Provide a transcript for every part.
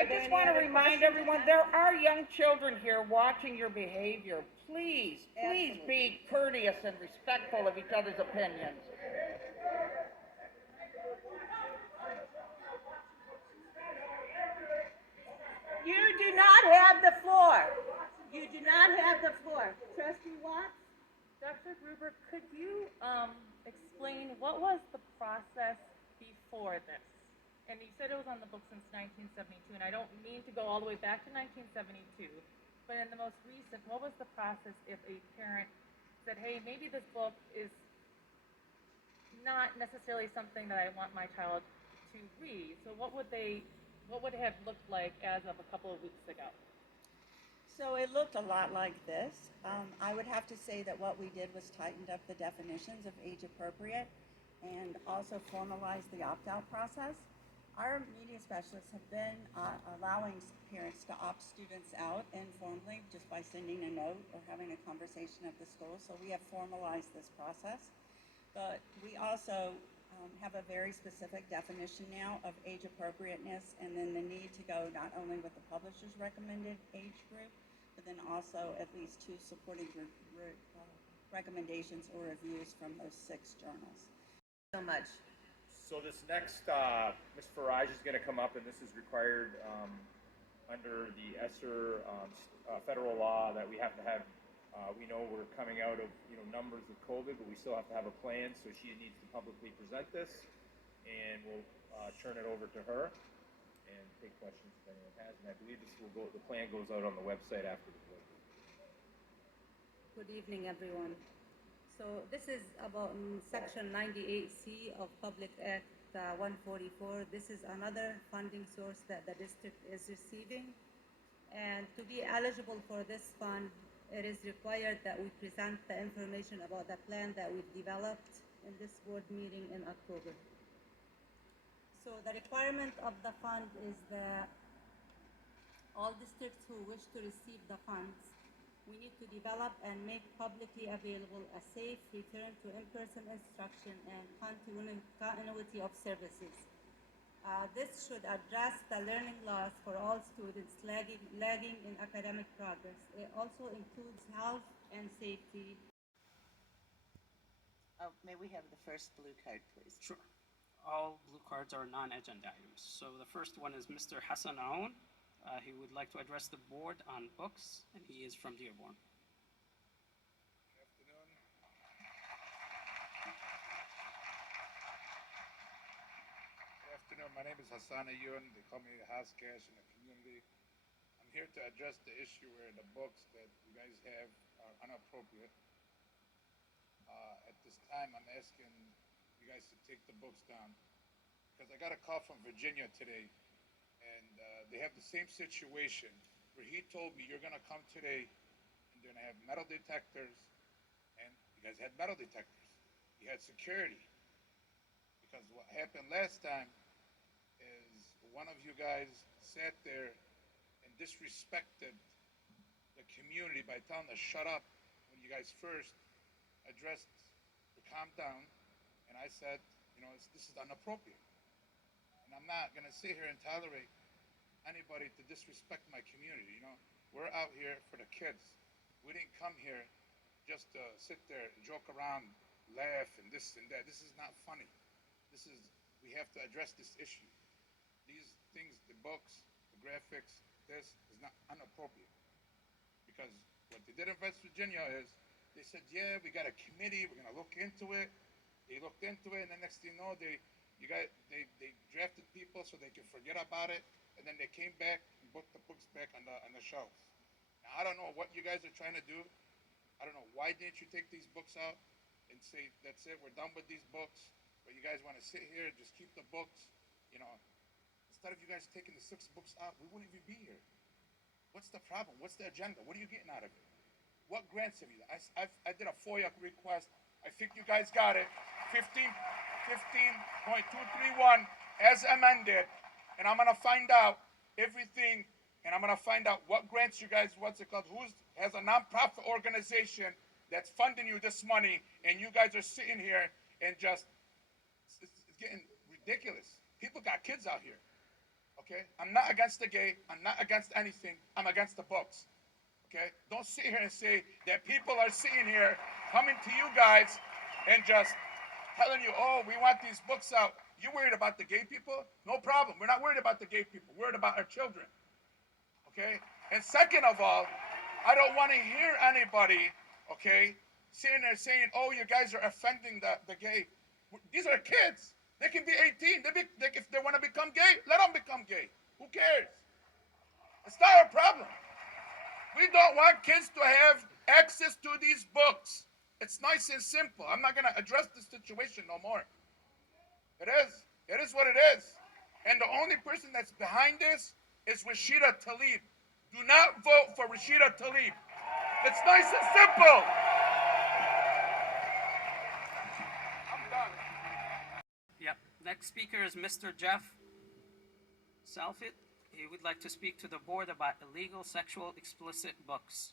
I just want to remind everyone, there are young children here watching your behavior. Please, please be courteous and respectful of each other's opinions. You do not have the floor. You do not have the floor. Trustee Watts? Dr. Gruber, could you explain what was the process before this? And you said it was on the book since 1972, and I don't mean to go all the way back to 1972, but in the most recent, what was the process if a parent said, hey, maybe this book is not necessarily something that I want my child to read? So what would it have looked like as of a couple of weeks ago? So it looked a lot like this. I would have to say that what we did was tightened up the definitions of age appropriate and also formalized the opt-out process. Our media specialists have been allowing parents to opt students out informally just by sending a note or having a conversation at the school. So we have formalized this process. But we also have a very specific definition now of age appropriateness, and then the need to go not only with the publisher's recommended age group, but then also at least 2 supporting recommendations or reviews from those 6 journals. So much. So this next, Ms. Farage is going to come up, and this is required under the ESSER federal law that we have to have. We know we're coming out of numbers with COVID, but we still have to have a plan. So she needs to publicly present this, and we'll turn it over to her and take questions if anyone has. And I believe this will go. The plan goes out on the website after the board. Good evening, everyone. So this is about Section 98C of Public Act 144. This is another funding source that the district is receiving. And to be eligible for this fund, it is required that we present the information about the plan that we've developed in this board meeting in October. So the requirement of the fund is that all districts who wish to receive the funds, we need to develop and make publicly available a safe return to in-person instruction and continuity of services. This should address the learning loss for all students lagging in academic progress. It also includes health and safety. May we have the first blue card, please? Sure. All blue cards are non-agenda items. So the first one is Mr. Hassan Aoun. He would like to address the board on books, and he is from Dearborn. Good afternoon. Good afternoon. My name is Hassan Aoun. They call me Haskash in the community. I'm here to address the issue where the books that you guys have are inappropriate. At this time, I'm asking you guys to take the books down because I got a call from Virginia today. And they have the same situation where he told me you're going to come today and they're going to have metal detectors, and you guys had metal detectors. You had security. Because what happened last time is one of you guys sat there and disrespected the community by telling us shut up when you guys first addressed the calm down, and I said, this is inappropriate. And I'm not going to sit here and tolerate anybody to disrespect my community. We're out here for the kids. We didn't come here just to sit there, joke around, laugh, and this and that. This is not funny. We have to address this issue. These things, the books, the graphics, this is not inappropriate. Because what they did in West Virginia is they said, yeah, we got a committee, we're going to look into it. They looked into it, and the next thing you know, they drafted people so they could forget about it, and then they came back and put the books back on the shelves. Now, I don't know what you guys are trying to do. I don't know why didn't you take these books out and say, that's it, we're done with these books, but you guys want to sit here and just keep the books. Instead of you guys taking the 6 books out, we wouldn't even be here. What's the problem? What's the agenda? What are you getting out of it? What grants have you? I did a FOIA request. I think you guys got it. 15.231 as amended, and I'm gonna find out everything, and I'm gonna find out what grants you guys, who has a nonprofit organization that's funding you this money, and you guys are sitting here and just, it's getting ridiculous. People got kids out here, Okay? I'm not against the gay. I'm not against anything. I'm against the books. Okay? Don't sit here and say that people are sitting here coming to you guys and just telling you, oh, we want these books out. You worried about the gay people? No problem. We're not worried about the gay people. We're worried about our children. Okay? And second of all, I don't want to hear anybody, okay, sitting there saying, oh, you guys are offending the gay. These are kids. They can be 18. If they want to become gay, let them become gay. Who cares? It's not our problem. We don't want kids to have access to these books. It's nice and simple. I'm not going to address the situation no more. It is. It is what it is. And the only person that's behind this is Rashida Tlaib. Do not vote for Rashida Tlaib. It's nice and simple. I'm done. Yep. Next speaker is Mr. Jeff Salfit. He would like to speak to the board about illegal sexual explicit books.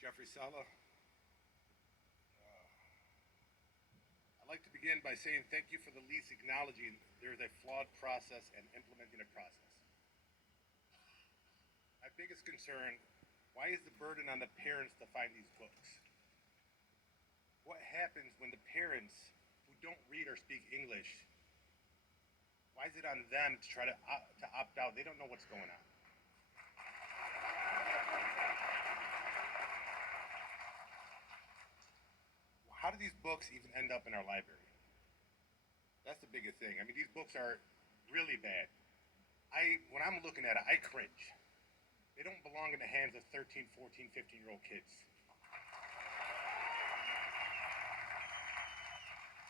Jeffrey Sala. I'd like to begin by saying thank you for the lease acknowledging there is a flawed process and implementing a process. My biggest concern, why is the burden on the parents to find these books? What happens when the parents who don't read or speak English, why is it on them to try to opt out? They don't know what's going on. How do these books even end up in our library? That's the biggest thing. I mean, these books are really bad. When I'm looking at it, I cringe. They don't belong in the hands of 13, 14, 15-year-old kids.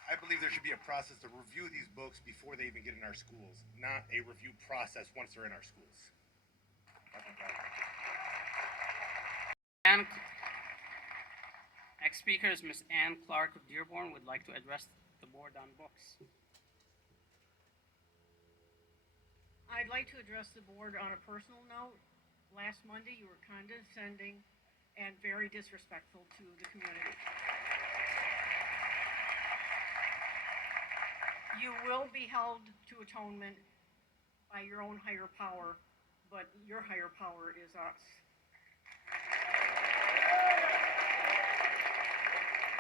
I believe there should be a process to review these books before they even get in our schools, not a review process once they're in our schools. And next speaker is Ms. Ann Clark of Dearborn, would like to address the board on books. I'd like to address the board on a personal note. Last Monday, you were condescending and very disrespectful to the community. You will be held to atonement by your own higher power, but your higher power is us.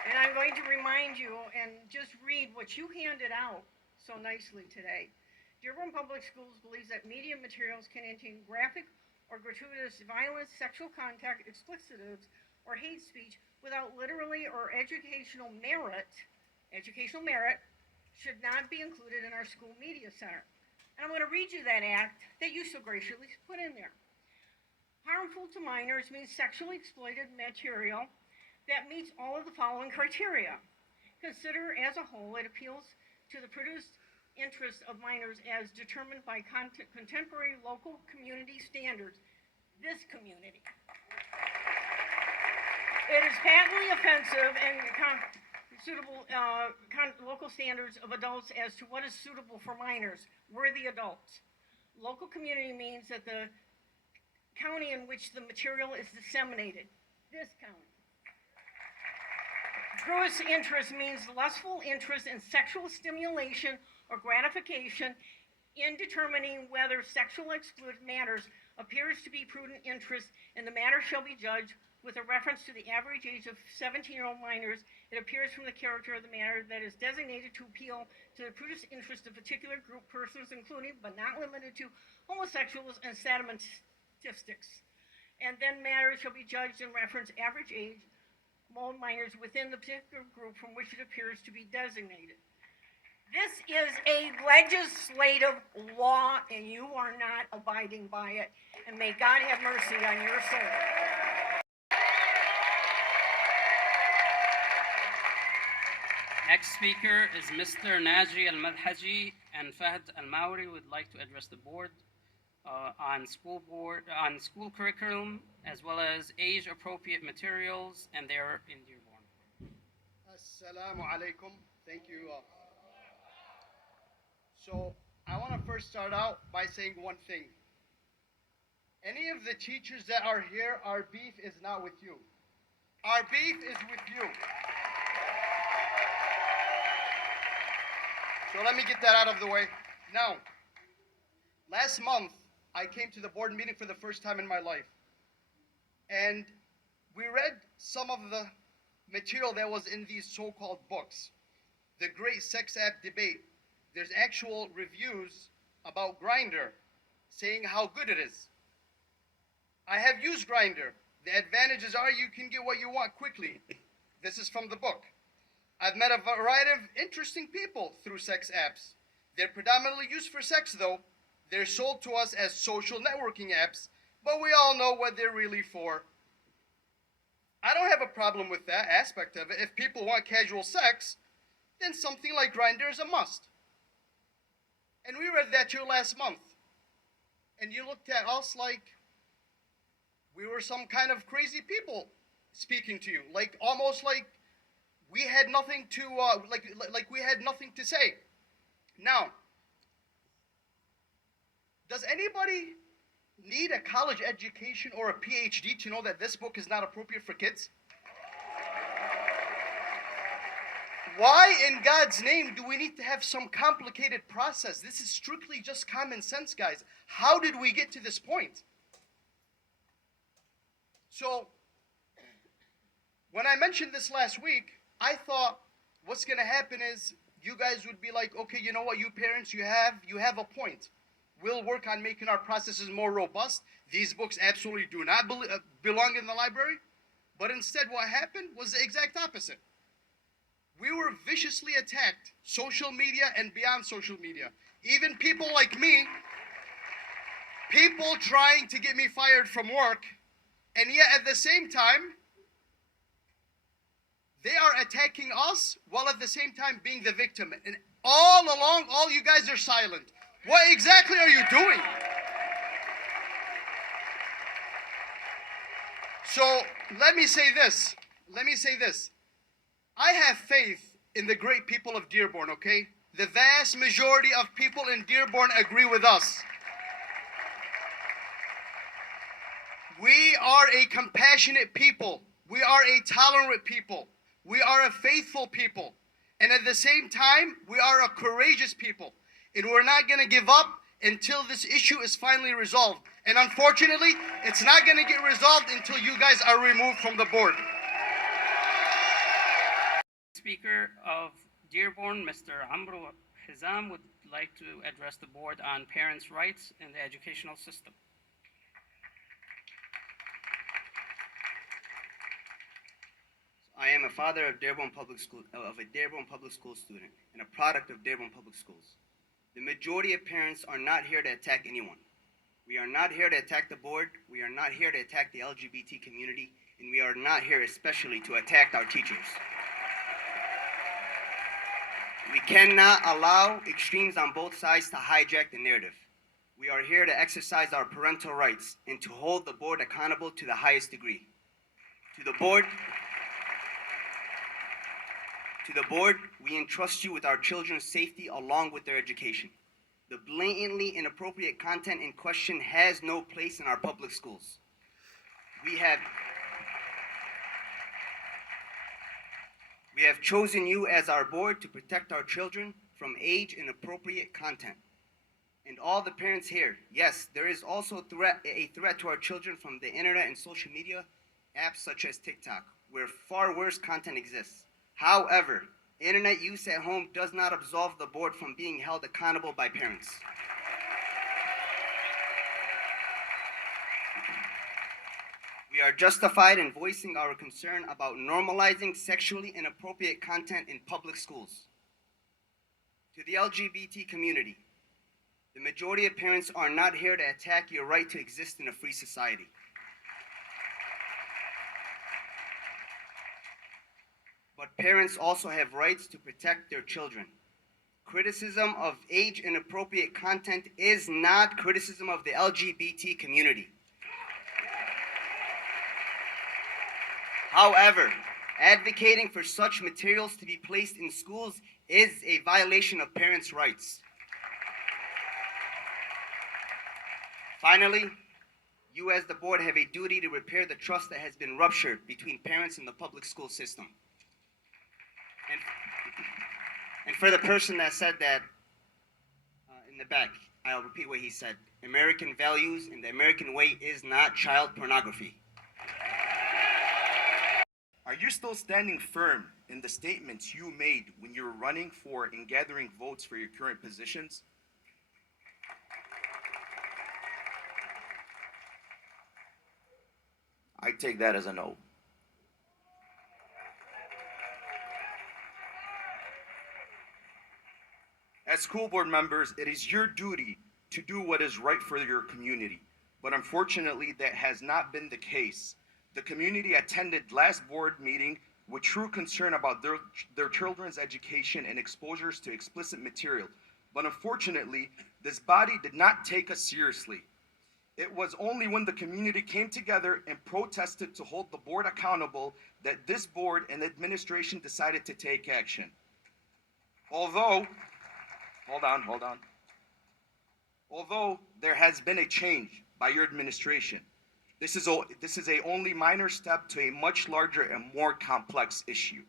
And I'm going to remind you, and just read what you handed out so nicely today. Dearborn Public Schools believes that media materials can contain graphic or gratuitous violence, sexual contact, explicitives, or hate speech without literally or educational merit should not be included in our school media center. And I'm going to read you that act that you so graciously put in there. Harmful to minors means sexually exploited material that meets all of the following criteria. Consider as a whole, it appeals to the produced interests of minors as determined by contemporary local community standards. This community. It is patently offensive and suitable local standards of adults as to what is suitable for minors. We're the adults. Local community means that the county in which the material is disseminated. This county. Gross interest means lustful interest in sexual stimulation or gratification in determining whether sexual explicit matters appears to be prudent interest, and the matter shall be judged with a reference to the average age of 17-year-old minors. It appears from the character of the matter that is designated to appeal to the prudent interest of particular group persons, including but not limited to homosexuals and sadomatistics. And then matters shall be judged in reference average age of minors within the particular group from which it appears to be designated. This is a legislative law, and you are not abiding by it. And may God have mercy on your soul. Next speaker is Mr. Naji Al-Madhaji, and Fahd Al-Mauri would like to address the board on school curriculum, as well as age-appropriate materials, and they're in Dearborn. Assalamu alaikum. Thank you. So I want to first start out by saying one thing. Any of the teachers that are here, our beef is not with you. Our beef is with you. So let me get that out of the way. Now, last month, I came to the board meeting for the first time in my life. And we read some of the material that was in these so-called books. The Great Sex App Debate. There's actual reviews about Grindr saying how good it is. I have used Grindr. The advantages are you can get what you want quickly. This is from the book. I've met a variety of interesting people through sex apps. They're predominantly used for sex though. They're sold to us as social networking apps, but we all know what they're really for. I don't have a problem with that aspect of it. If people want casual sex, then something like Grindr is a must. And we read that here last month. And you looked at us like we were some kind of crazy people speaking to you, like almost like we had nothing to like we had nothing to say. Now, does anybody need a college education or a PhD to know that this book is not appropriate for kids? Why in God's name do we need to have some complicated process? This is strictly just common sense, guys. How did we get to this point? So, when I mentioned this last week, I thought what's going to happen is you guys would be like, okay, you know what, you parents, you have a point. We'll work on making our processes more robust. These books absolutely do not belong in the library. But instead, what happened was the exact opposite. We were viciously attacked, social media and beyond social media. Even people like me, people trying to get me fired from work, and yet at the same time, they are attacking us while at the same time being the victim. And all along, all you guys are silent. What exactly are you doing? So let me say this. I have faith in the great people of Dearborn, okay? The vast majority of people in Dearborn agree with us. We are a compassionate people. We are a tolerant people. We are a faithful people. And at the same time, we are a courageous people. And we're not going to give up until this issue is finally resolved. And unfortunately, it's not going to get resolved until you guys are removed from the board. Speaker of Dearborn, Mr. Amro Hizam, would like to address the board on parents' rights in the educational system. I am a father of Dearborn Public School, of a Dearborn Public School student, and a product of Dearborn Public Schools. The majority of parents are not here to attack anyone. We are not here to attack the board. We are not here to attack the LGBT community, and we are not here especially to attack our teachers. We cannot allow extremes on both sides to hijack the narrative. We are here to exercise our parental rights and to hold the board accountable to the highest degree. To the board, we entrust you with our children's safety along with their education. The blatantly inappropriate content in question has no place in our public schools. We have chosen you as our board to protect our children from age-inappropriate content. And all the parents here, yes, there is also a threat to our children from the internet and social media apps such as TikTok, where far worse content exists. However, internet use at home does not absolve the board from being held accountable by parents. We are justified in voicing our concern about normalizing sexually inappropriate content in public schools. To the LGBT community, the majority of parents are not here to attack your right to exist in a free society. But parents also have rights to protect their children. Criticism of age-inappropriate content is not criticism of the LGBT community. However, advocating for such materials to be placed in schools is a violation of parents' rights. Finally, you as the board have a duty to repair the trust that has been ruptured between parents and the public school system. And for the person that said that in the back, I'll repeat what he said. American values and the American way is not child pornography. Are you still standing firm in the statements you made when you were running for and gathering votes for your current positions? I take that as a no. As school board members, it is your duty to do what is right for your community. But unfortunately, that has not been the case. The community attended last board meeting with true concern about their children's education and exposures to explicit material. But unfortunately, this body did not take us seriously. It was only when the community came together and protested to hold the board accountable that this board and administration decided to take action. Although there has been a change by your administration, this is a only minor step to a much larger and more complex issue.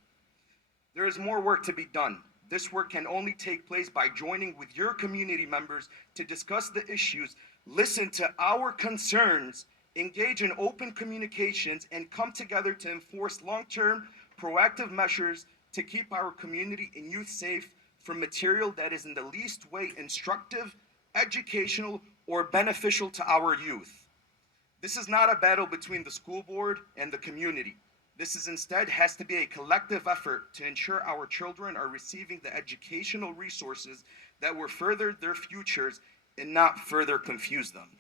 There is more work to be done. This work can only take place by joining with your community members to discuss the issues, listen to our concerns, engage in open communications, and come together to enforce long-term proactive measures to keep our community and youth safe from material that is in the least way instructive, educational, or beneficial to our youth. This is not a battle between the school board and the community. This is instead has to be a collective effort to ensure our children are receiving the educational resources that will further their futures and not further confuse them.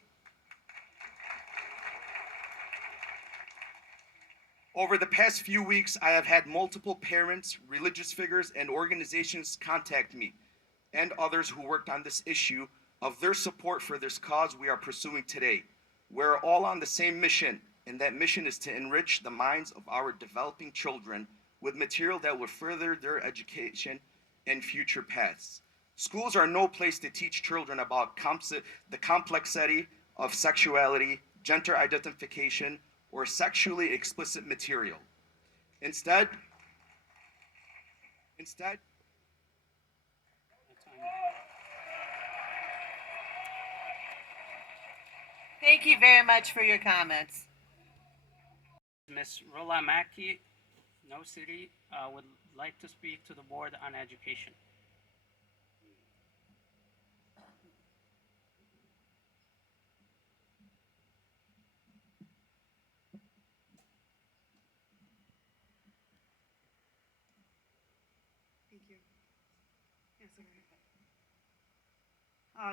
Over the past few weeks, I have had multiple parents, religious figures, and organizations contact me and others who worked on this issue of their support for this cause we are pursuing today. We're all on the same mission, and that mission is to enrich the minds of our developing children with material that will further their education and future paths. Schools are no place to teach children about the complexity of sexuality, gender identification, or sexually explicit material. Instead, Thank you very much for your comments. Ms. Rola Maki, No City, would like to speak to the board on education. Thank you. Yes, okay.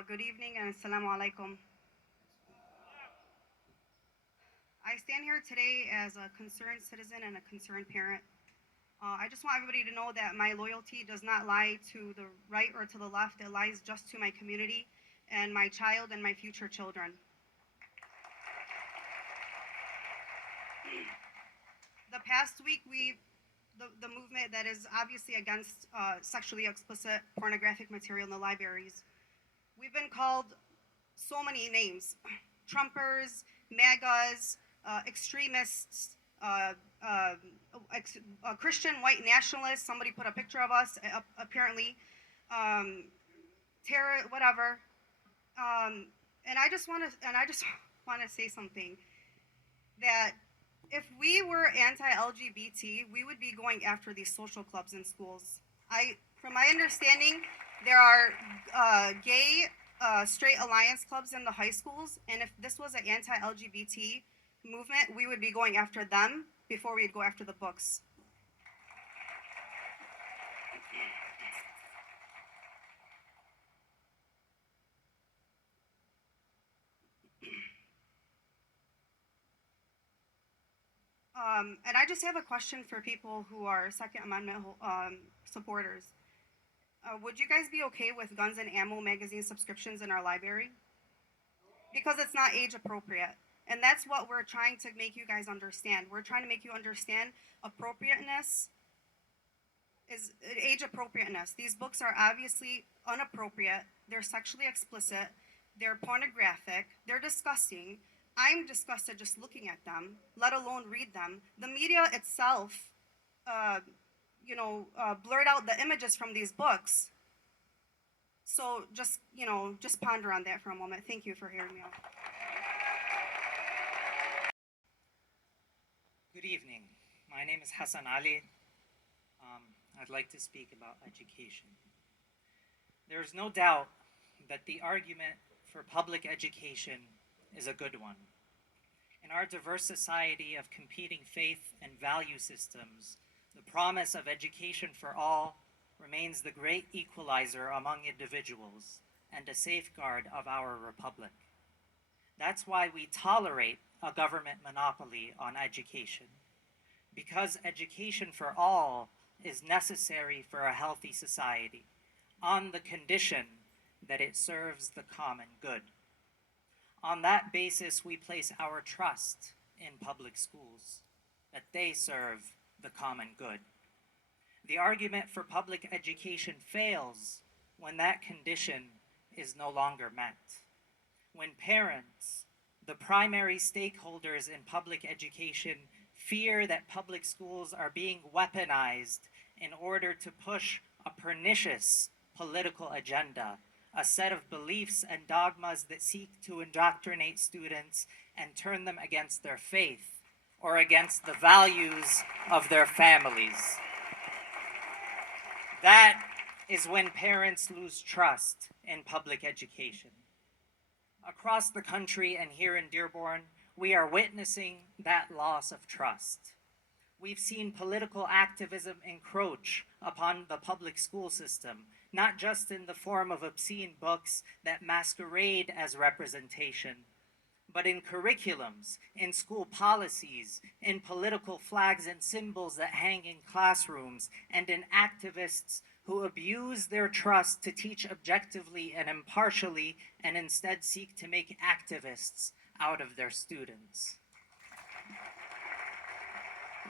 Good evening and assalamu alaikum. I stand here today as a concerned citizen and a concerned parent. I just want everybody to know that my loyalty does not lie to the right or to the left. It lies just to my community and my child and my future children. The past week, the movement that is obviously against sexually explicit pornographic material in the libraries, we've been called so many names: Trumpers, MAGAs, extremists, Christian white nationalists. Somebody put a picture of us, apparently, terror, whatever. And I just want to say something, that if we were anti-LGBT, we would be going after these social clubs in schools. From my understanding, there are gay, straight alliance clubs in the high schools, and if this was an anti-LGBT movement, we would be going after them before we'd go after the books. And I just have a question for people who are Second Amendment supporters. Would you guys be okay with guns and ammo magazine subscriptions in our library? Because it's not age appropriate. And that's what we're trying to make you guys understand. We're trying to make you understand appropriateness is age appropriateness. These books are obviously inappropriate. They're sexually explicit. They're pornographic. They're disgusting. I'm disgusted just looking at them, let alone read them. The media itself blurred out the images from these books. So just ponder on that for a moment. Thank you for hearing me out. Good evening. My name is Hassan Ali. I'd like to speak about education. There is no doubt that the argument for public education is a good one. In our diverse society of competing faith and value systems, the promise of education for all remains the great equalizer among individuals and a safeguard of our republic. That's why we tolerate a government monopoly on education, because education for all is necessary for a healthy society, on the condition that it serves the common good. On that basis, we place our trust in public schools, that they serve the common good. The argument for public education fails when that condition is no longer met. When parents, the primary stakeholders in public education, fear that public schools are being weaponized in order to push a pernicious political agenda, a set of beliefs and dogmas that seek to indoctrinate students and turn them against their faith or against the values of their families. That is when parents lose trust in public education. Across the country and here in Dearborn, we are witnessing that loss of trust. We've seen political activism encroach upon the public school system, not just in the form of obscene books that masquerade as representation, but in curriculums, in school policies, in political flags and symbols that hang in classrooms, and in activists who abuse their trust to teach objectively and impartially and instead seek to make activists out of their students.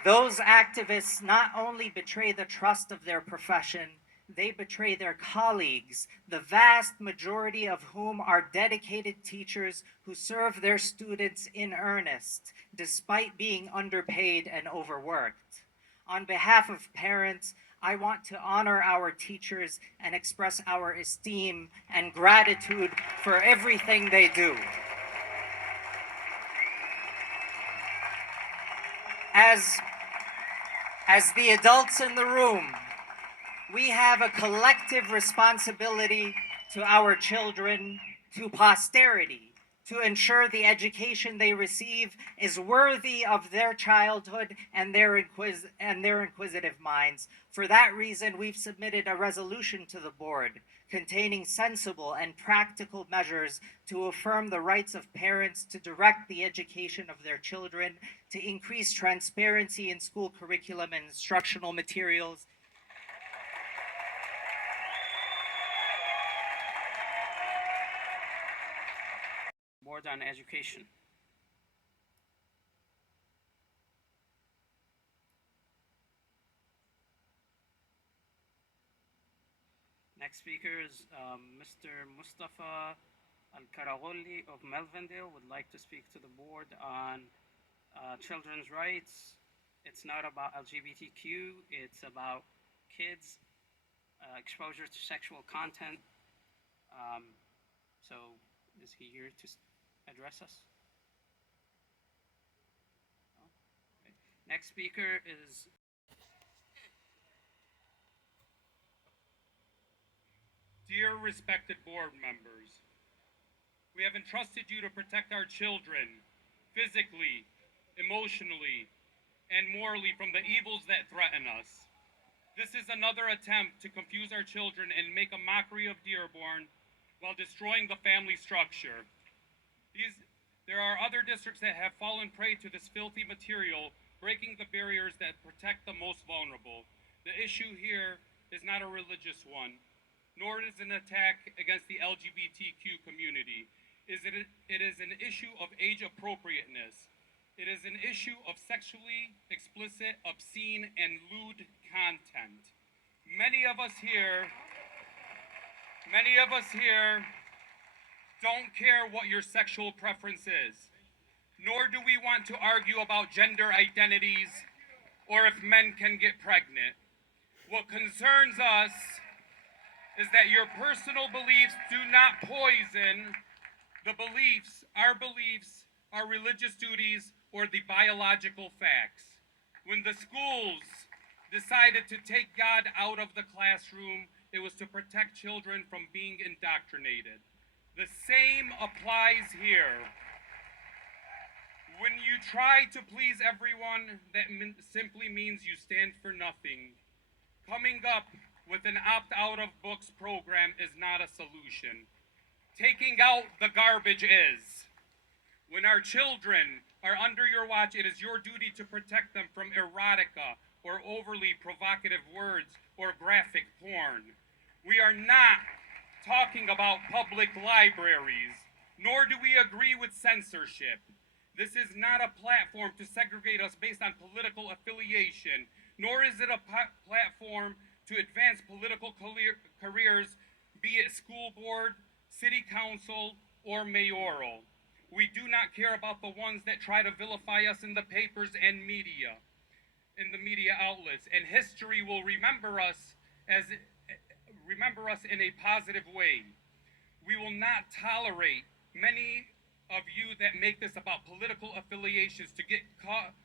Those activists not only betray the trust of their profession, they betray their colleagues, the vast majority of whom are dedicated teachers who serve their students in earnest, despite being underpaid and overworked. On behalf of parents, I want to honor our teachers and express our esteem and gratitude for everything they do. As the adults in the room, we have a collective responsibility to our children, to posterity, to ensure the education they receive is worthy of their childhood and their inquisitive minds. For that reason, we've submitted a resolution to the board containing sensible and practical measures to affirm the rights of parents to direct the education of their children, to increase transparency in school curriculum and instructional materials, Board on Education. Next speaker is Mr. Mustafa Al-Karagoli of Melvindale would like to speak to the board on children's rights. It's not about LGBTQ, it's about kids, exposure to sexual content. So is he here to address us? No? Okay. Next speaker is Dear respected board members, we have entrusted you to protect our children physically, emotionally, and morally from the evils that threaten us. This is another attempt to confuse our children and make a mockery of Dearborn while destroying the family structure. There are other districts that have fallen prey to this filthy material, breaking the barriers that protect the most vulnerable. The issue here is not a religious one, nor is it an attack against the LGBTQ community. It is an issue of age appropriateness. It is an issue of sexually explicit, obscene, and lewd content. Many of us here don't care what your sexual preference is, nor do we want to argue about gender identities or if men can get pregnant. What concerns us is that your personal beliefs do not poison the beliefs, our religious duties, or the biological facts. When the schools decided to take God out of the classroom, it was to protect children from being indoctrinated. The same applies here. When you try to please everyone, that simply means you stand for nothing. Coming up with an opt-out of books program is not a solution. Taking out the garbage is. When our children are under your watch, it is your duty to protect them from erotica or overly provocative words or graphic porn. We are not talking about public libraries, nor do we agree with censorship. This is not a platform to segregate us based on political affiliation, nor is it a platform to advance political careers, be it school board, city council, or mayoral. We do not care about the ones that try to vilify us in the papers and media, in the media outlets, and history will remember us in a positive way. We will not tolerate many of you that make this about political affiliations to get caught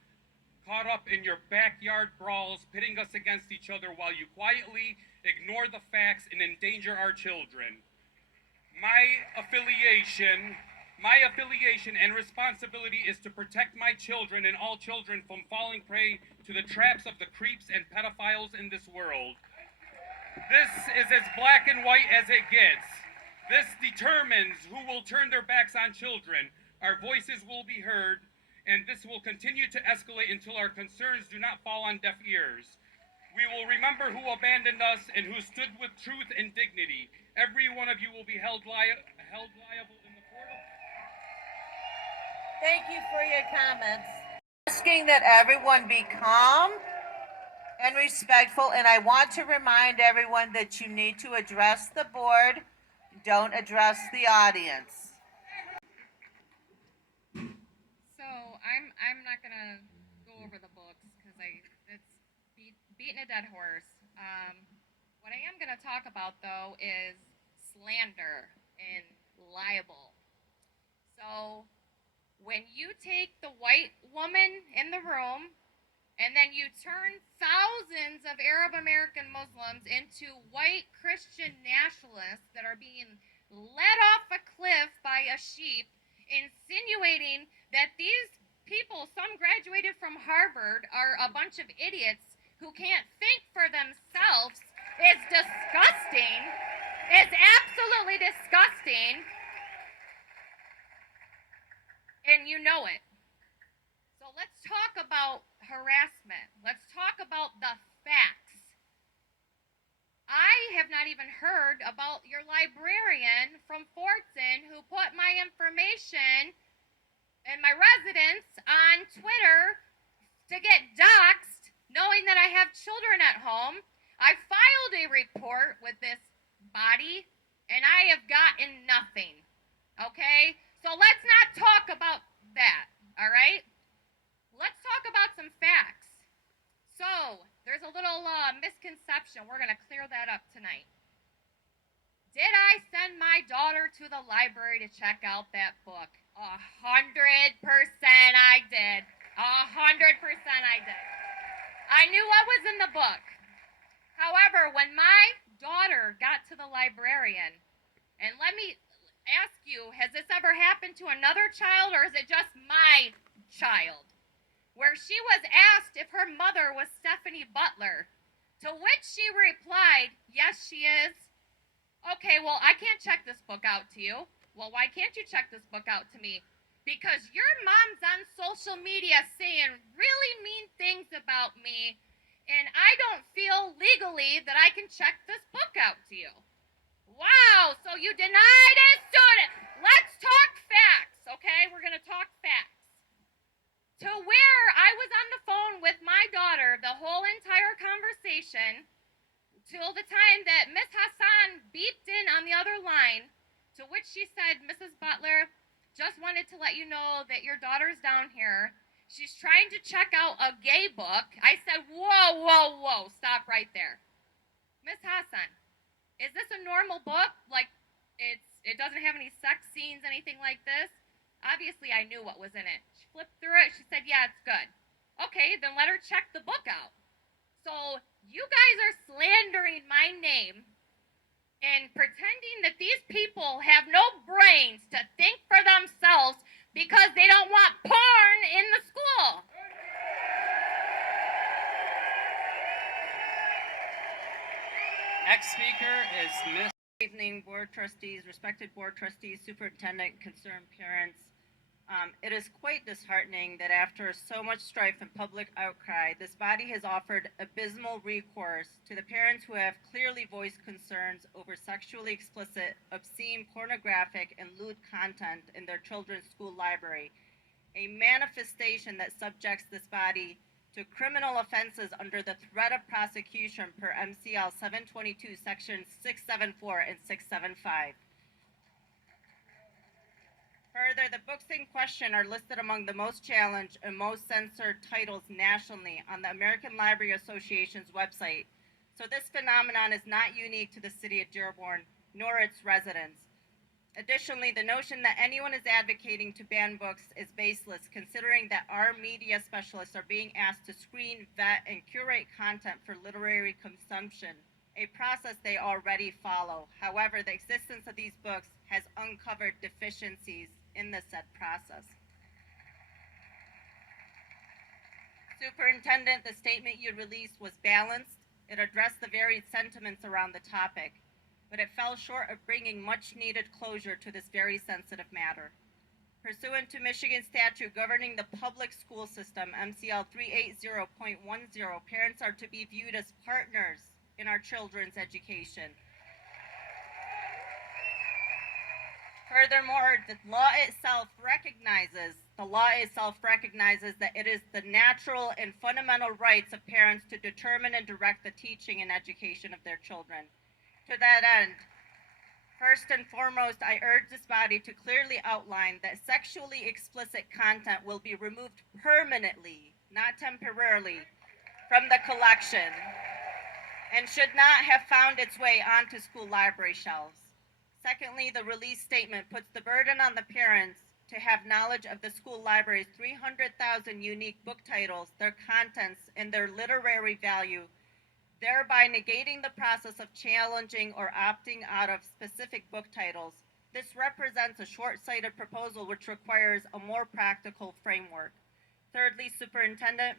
up in your backyard brawls, pitting us against each other while you quietly ignore the facts and endanger our children. My affiliation and responsibility is to protect my children and all children from falling prey to the traps of the creeps and pedophiles in this world. This is as black and white as it gets. This determines who will turn their backs on children. Our voices will be heard, and this will continue to escalate until our concerns do not fall on deaf ears. We will remember who abandoned us and who stood with truth and dignity. Every one of you will be held liable in the court of... Thank you for your comments. Asking that everyone be calm and respectful, and I want to remind everyone that you need to address the board, don't address the audience. So I'm not gonna go over the books because it's beating a dead horse. What I am gonna talk about though is slander and libel. So when you take the white woman in the room and then you turn thousands of Arab American Muslims into white Christian nationalists that are being led off a cliff by a sheep, insinuating that these people, some graduated from Harvard, are a bunch of idiots who can't think for themselves is disgusting. It's absolutely disgusting. And you know it. So let's talk about harassment. Let's talk about the facts. I have not even heard about your librarian from Fortson who put my information and my residence on Twitter to get doxxed, knowing that I have children at home. I filed a report with this body, and I have gotten nothing. Okay? So let's not talk about that, all right? Let's talk about some facts. So, there's a little misconception. We're going to clear that up tonight. Did I send my daughter to the library to check out that book? 100% I did. 100% I did. I knew what was in the book. However, when my daughter got to the librarian, and let me ask you, has this ever happened to another child, or is it just my child? Where she was asked if her mother was Stephanie Butler, to which she replied, yes, she is. Okay, well, I can't check this book out to you. Well, why can't you check this book out to me? Because your mom's on social media saying really mean things about me, and I don't feel legally that I can check this book out to you. Wow, so you denied a student. Let's talk facts, okay? We're going to talk facts. To where I was on the phone with my daughter the whole entire conversation till the time that Miss Hassan beeped in on the other line, to which she said, Mrs. Butler, just wanted to let you know that your daughter's down here. She's trying to check out a gay book. I said, whoa, whoa, whoa, stop right there. Miss Hassan, is this a normal book? Like, it doesn't have any sex scenes, anything like this? Obviously, I knew what was in it. She flipped through it. She said, yeah, it's good. Okay, then let her check the book out. So, you guys are slandering my name and pretending that these people have no brains to think for themselves because they don't want porn in the school. Next speaker is Miss. Good evening, board trustees, respected board trustees, superintendent, concerned parents. It is quite disheartening that after so much strife and public outcry, this body has offered abysmal recourse to the parents who have clearly voiced concerns over sexually explicit, obscene, pornographic, and lewd content in their children's school library, a manifestation that subjects this body to criminal offenses under the threat of prosecution per MCL 722, sections 674 and 675. Further, the books in question are listed among the most challenged and most censored titles nationally on the American Library Association's website, so this phenomenon is not unique to the city of Dearborn, nor its residents. Additionally, the notion that anyone is advocating to ban books is baseless, considering that our media specialists are being asked to screen, vet, and curate content for literary consumption, a process they already follow. However, the existence of these books has uncovered deficiencies in the said process. Superintendent, the statement you released was balanced. It addressed the varied sentiments around the topic, but it fell short of bringing much needed closure to this very sensitive matter. Pursuant to Michigan statute governing the public school system, MCL 380.10, parents are to be viewed as partners in our children's education. Furthermore, the law itself recognizes that it is the natural and fundamental rights of parents to determine and direct the teaching and education of their children. To that end, first and foremost, I urge this body to clearly outline that sexually explicit content will be removed permanently, not temporarily, from the collection and should not have found its way onto school library shelves. Secondly, the release statement puts the burden on the parents to have knowledge of the school library's 300,000 unique book titles, their contents, and their literary value, thereby negating the process of challenging or opting out of specific book titles. This represents a short-sighted proposal which requires a more practical framework. Thirdly, Superintendent,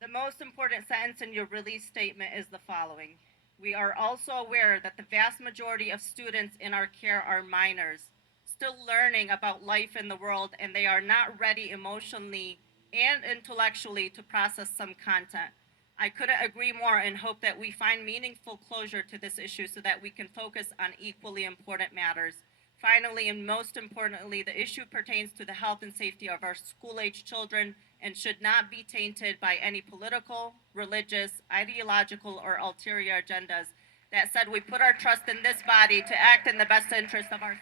the most important sentence in your release statement is the following. We are also aware that the vast majority of students in our care are minors, still learning about life in the world, and they are not ready emotionally and intellectually to process some content. I couldn't agree more and hope that we find meaningful closure to this issue so that we can focus on equally important matters. Finally, and most importantly, the issue pertains to the health and safety of our school-age children and should not be tainted by any political, religious, ideological, or ulterior agendas. That said, we put our trust in this body to act in the best interest of our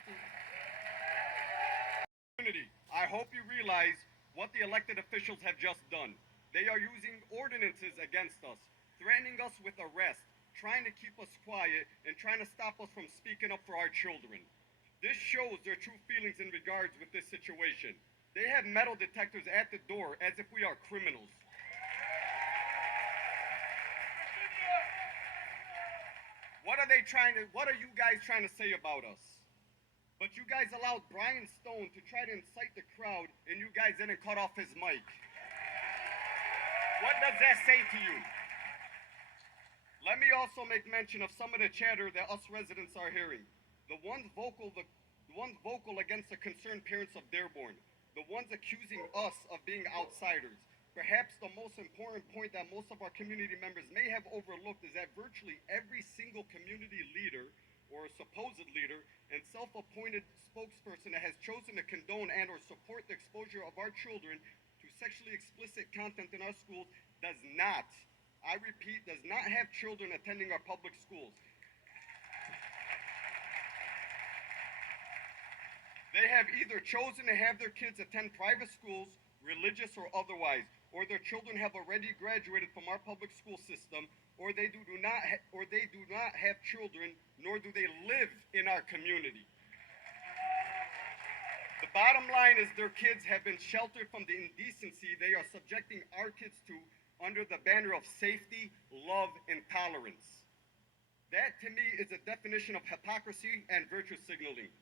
students. I hope you realize what the elected officials have just done. They are using ordinances against us, threatening us with arrest, trying to keep us quiet, and trying to stop us from speaking up for our children. This shows their true feelings in regards with this situation. They have metal detectors at the door as if we are criminals. What are you guys trying to say about us? But you guys allowed Brian Stone to try to incite the crowd, and you guys didn't cut off his mic. What does that say to you? Let me also make mention of some of the chatter that us residents are hearing. The ones vocal against the concerned parents of Dearborn. The ones accusing us of being outsiders. Perhaps the most important point that most of our community members may have overlooked is that virtually every single community leader or supposed leader and self-appointed spokesperson that has chosen to condone and or support the exposure of our children to sexually explicit content in our schools does not, I repeat, does not have children attending our public schools. They have either chosen to have their kids attend private schools, religious or otherwise, or their children have already graduated from our public school system, or they do not have children, nor do they live in our community. The bottom line is their kids have been sheltered from the indecency they are subjecting our kids to under the banner of safety, love, and tolerance. That, to me, is a definition of hypocrisy and virtue signaling.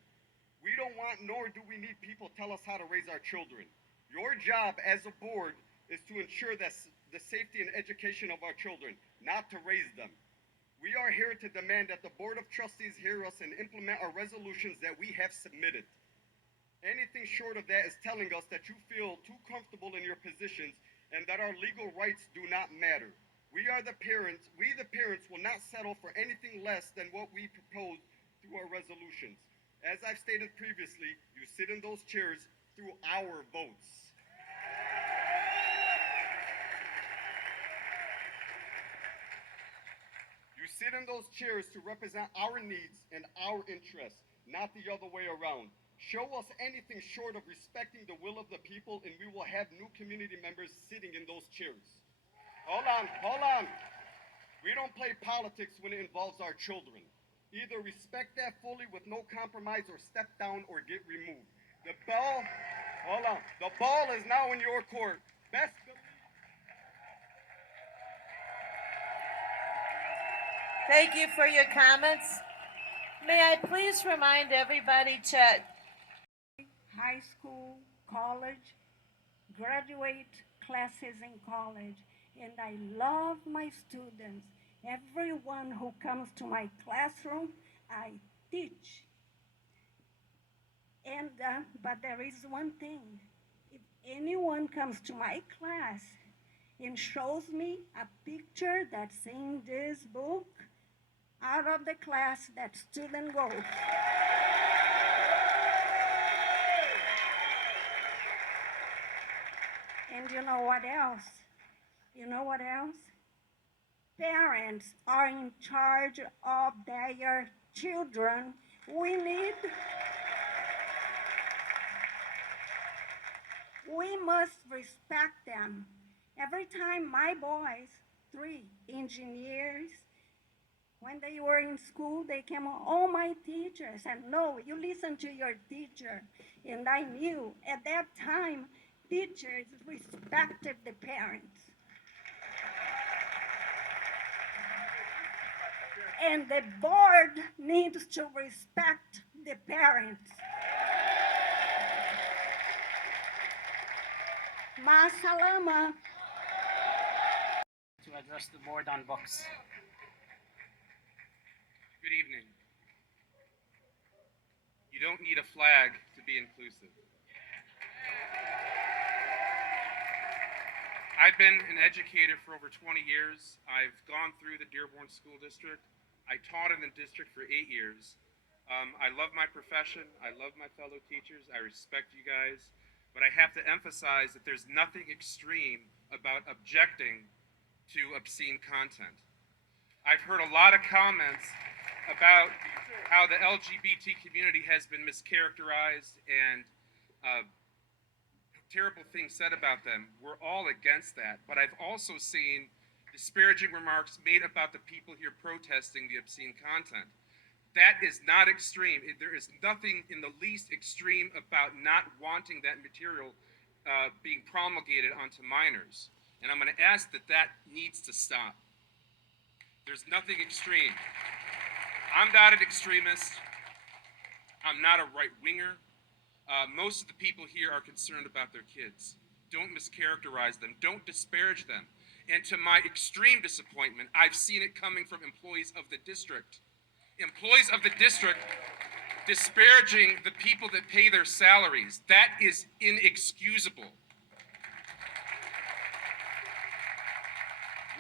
We don't want, nor do we need people tell us how to raise our children. Your job as a board is to ensure that the safety and education of our children, not to raise them. We are here to demand that the Board of Trustees hear us and implement our resolutions that we have submitted. Anything short of that is telling us that you feel too comfortable in your positions and that our legal rights do not matter. We the parents will not settle for anything less than what we propose through our resolutions. As I've stated previously, you sit in those chairs through our votes. You sit in those chairs to represent our needs and our interests, not the other way around. Show us anything short of respecting the will of the people, and we will have new community members sitting in those chairs. Hold on. We don't play politics when it involves our children. Either respect that fully with no compromise or step down or get removed. The ball is now in your court. Thank you for your comments. May I please remind everybody to high school, college, graduate classes in college, and I love my students. Everyone who comes to my classroom, I teach. And but there is one thing. If anyone comes to my class and shows me a picture that's in this book, out of the class, that student goes. And you know what else? Parents are in charge of their children. We must respect them. Every time my boys, 3 engineers, when they were in school, they came on, oh, my teacher. I said, no, you listen to your teacher. And I knew at that time, teachers respected the parents. And the board needs to respect the parents. Masalama. To address the board on books. Good evening. You don't need a flag to be inclusive. I've been an educator for over 20 years. I've gone through the Dearborn School District. I taught in the district for 8 years. I love my profession. I love my fellow teachers. I respect you guys. But I have to emphasize that there's nothing extreme about objecting to obscene content. I've heard a lot of comments about how the LGBT community has been mischaracterized and terrible things said about them. We're all against that. But I've also seen disparaging remarks made about the people here protesting the obscene content. That is not extreme. There is nothing in the least extreme about not wanting that material being promulgated onto minors. And I'm going to ask that needs to stop. There's nothing extreme. I'm not an extremist. I'm not a right-winger. Most of the people here are concerned about their kids. Don't mischaracterize them. Don't disparage them. And to my extreme disappointment, I've seen it coming from employees of the district. Employees of the district disparaging the people that pay their salaries. That is inexcusable.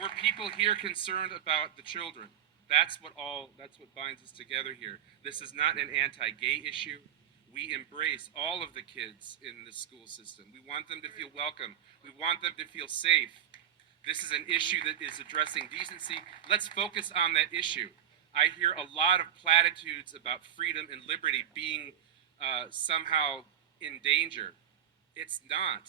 Were people here concerned about the children? That's what binds us together here. This is not an anti-gay issue. We embrace all of the kids in the school system. We want them to feel welcome. We want them to feel safe. This is an issue that is addressing decency. Let's focus on that issue. I hear a lot of platitudes about freedom and liberty being somehow in danger. It's not.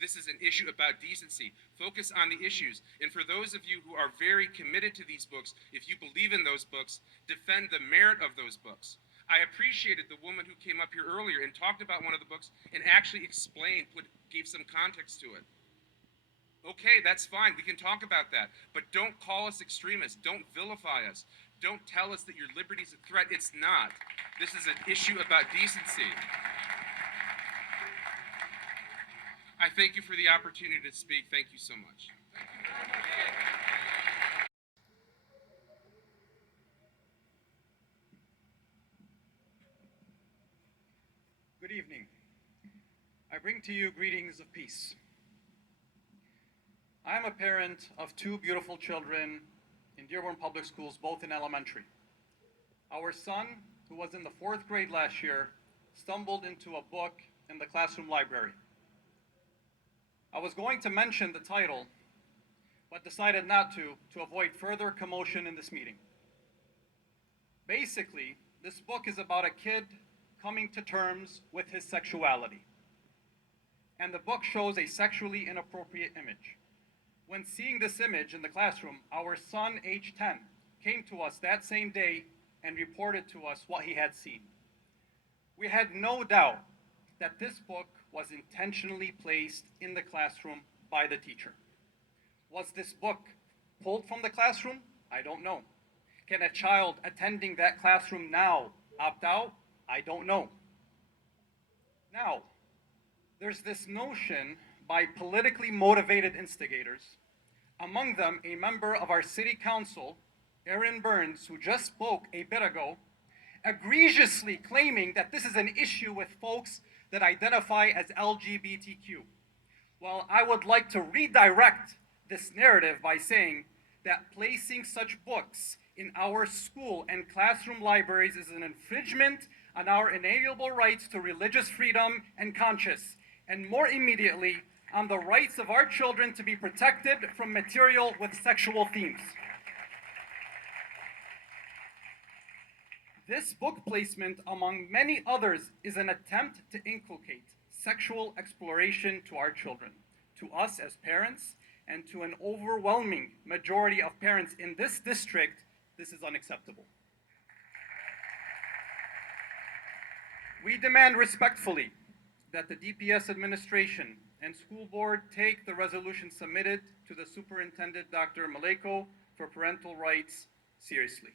This is an issue about decency. Focus on the issues. And for those of you who are very committed to these books, if you believe in those books, defend the merit of those books. I appreciated the woman who came up here earlier and talked about one of the books and actually explained, gave some context to it. Okay, that's fine. We can talk about that. But don't call us extremists. Don't vilify us. Don't tell us that your liberty is a threat. It's not. This is an issue about decency. I thank you for the opportunity to speak. Thank you so much. Good evening. I bring to you greetings of peace. I am a parent of two beautiful children in Dearborn Public Schools, both in elementary. Our son, who was in the 4th grade last year, stumbled into a book in the classroom library. I was going to mention the title, but decided not to avoid further commotion in this meeting. Basically, this book is about a kid coming to terms with his sexuality. And the book shows a sexually inappropriate image. When seeing this image in the classroom, our son, age 10, came to us that same day and reported to us what he had seen. We had no doubt that this book was intentionally placed in the classroom by the teacher. Was this book pulled from the classroom? I don't know. Can a child attending that classroom now opt out? I don't know. Now, there's this notion by politically motivated instigators, among them a member of our city council, Aaron Burns, who just spoke a bit ago, egregiously claiming that this is an issue with folks that identify as LGBTQ. Well, I would like to redirect this narrative by saying that placing such books in our school and classroom libraries is an infringement on our inalienable rights to religious freedom and conscience, and more immediately, on the rights of our children to be protected from material with sexual themes. This book placement, among many others, is an attempt to inculcate sexual exploration to our children, to us as parents, and to an overwhelming majority of parents in this district. This is unacceptable. We demand respectfully that the DPS administration and school board take the resolution submitted to the Superintendent Dr. Maleko for parental rights seriously.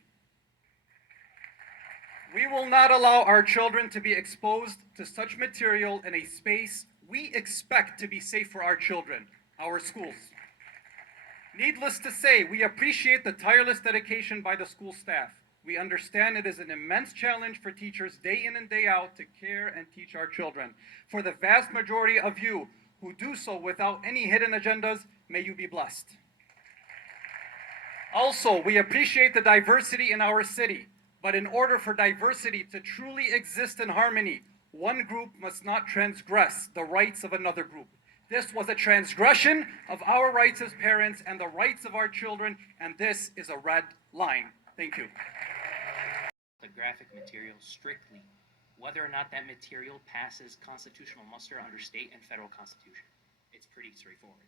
We will not allow our children to be exposed to such material in a space we expect to be safe for our children, our schools. Needless to say, we appreciate the tireless dedication by the school staff. We understand it is an immense challenge for teachers day in and day out to care and teach our children. For the vast majority of you who do so without any hidden agendas, may you be blessed. Also, we appreciate the diversity in our city, but in order for diversity to truly exist in harmony, one group must not transgress the rights of another group. This was a transgression of our rights as parents and the rights of our children, and this is a red line. Thank you. The graphic material strictly, whether or not that material passes constitutional muster under state and federal constitution. It's pretty straightforward.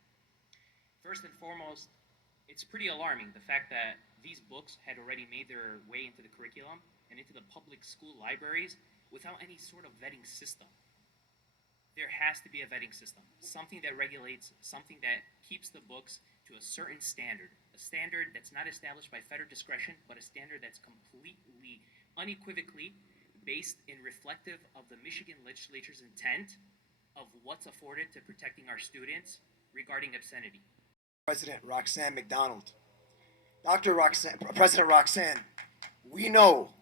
First and foremost, it's pretty alarming the fact that these books had already made their way into the curriculum and into the public school libraries without any sort of vetting system. There has to be a vetting system, something that regulates, something that keeps the books to a certain standard, a standard that's not established by federal discretion, but a standard that's completely, unequivocally based and reflective of the Michigan legislature's intent of what's afforded to protecting our students regarding obscenity. President Roxanne McDonald. President Roxanne, we know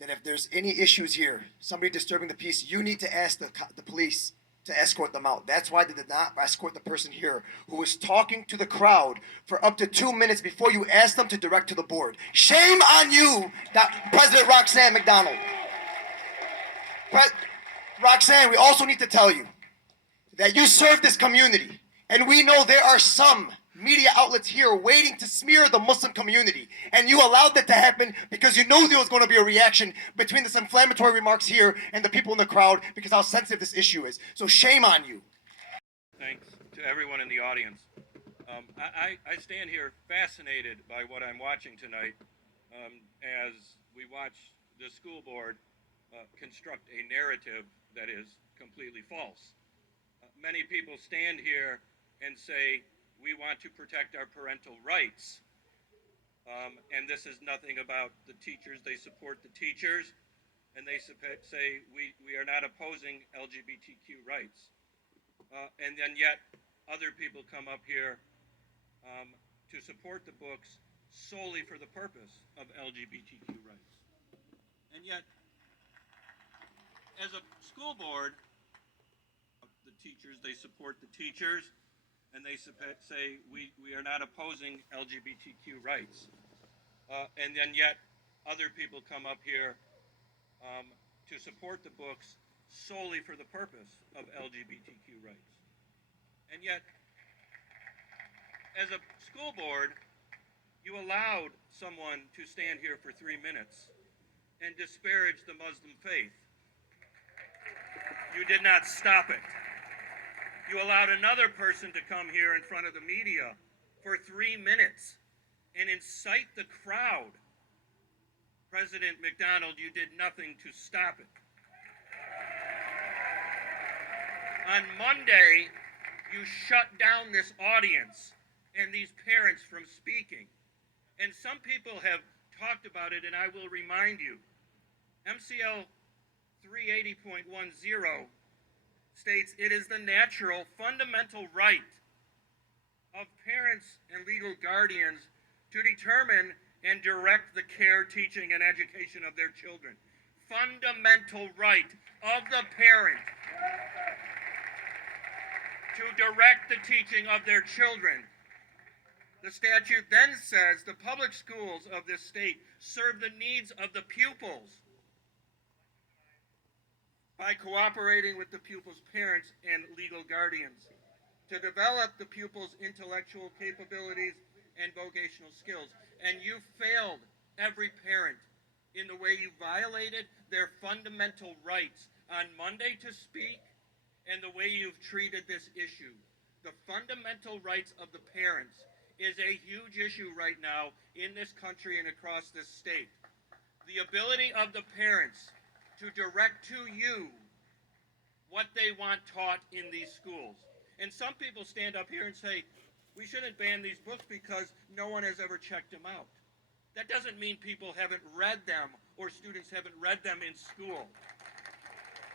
that if there's any issues here, somebody disturbing the peace, you need to ask the police to escort them out. That's why they did not escort the person here who was talking to the crowd for up to 2 minutes before you asked them to direct to the board. Shame on you, President Roxanne McDonald. Roxanne, we also need to tell you that you serve this community, and we know there are some media outlets here waiting to smear the Muslim community, and you allowed that to happen because you knew there was going to be a reaction between this inflammatory remarks here and the people in the crowd because how sensitive this issue is. So shame on you. Thanks to everyone in the audience. I stand here fascinated by what I'm watching tonight as we watch the school board construct a narrative that is completely false. Many people stand here and say, we want to protect our parental rights. And this is nothing about the teachers. They support the teachers, and they say we are not opposing LGBTQ rights. And then yet other people come up here to support the books solely for the purpose of LGBTQ rights. And yet, as a school board, the teachers, they support the teachers, and they say we are not opposing LGBTQ rights. And then yet other people come up here to support the books solely for the purpose of LGBTQ rights. And yet, as a school board, you allowed someone to stand here for 3 minutes and disparage the Muslim faith. You did not stop it. You allowed another person to come here in front of the media for 3 minutes and incite the crowd. President McDonald, you did nothing to stop it. On Monday, you shut down this audience and these parents from speaking. And some people have talked about it, and I will remind you. MCL 380.10 states it is the natural, fundamental right of parents and legal guardians to determine and direct the care, teaching, and education of their children. Fundamental right of the parent to direct the teaching of their children. The statute then says the public schools of this state serve the needs of the pupils by cooperating with the pupils' parents and legal guardians to develop the pupils' intellectual capabilities and vocational skills. And you failed every parent in the way you violated their fundamental rights on Monday to speak and the way you've treated this issue. The fundamental rights of the parents is a huge issue right now in this country and across this state. The ability of the parents to direct to you what they want taught in these schools. And some people stand up here and say, we shouldn't ban these books because no one has ever checked them out. That doesn't mean people haven't read them or students haven't read them in school.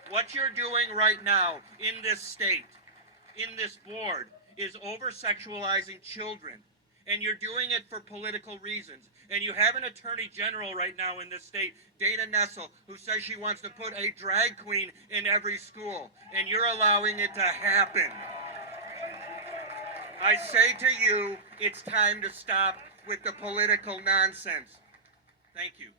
What you're doing right now in this state, in this board, is over-sexualizing children. And you're doing it for political reasons. And you have an attorney general right now in this state, Dana Nessel, who says she wants to put a drag queen in every school. And you're allowing it to happen. I say to you, it's time to stop with the political nonsense. Thank you.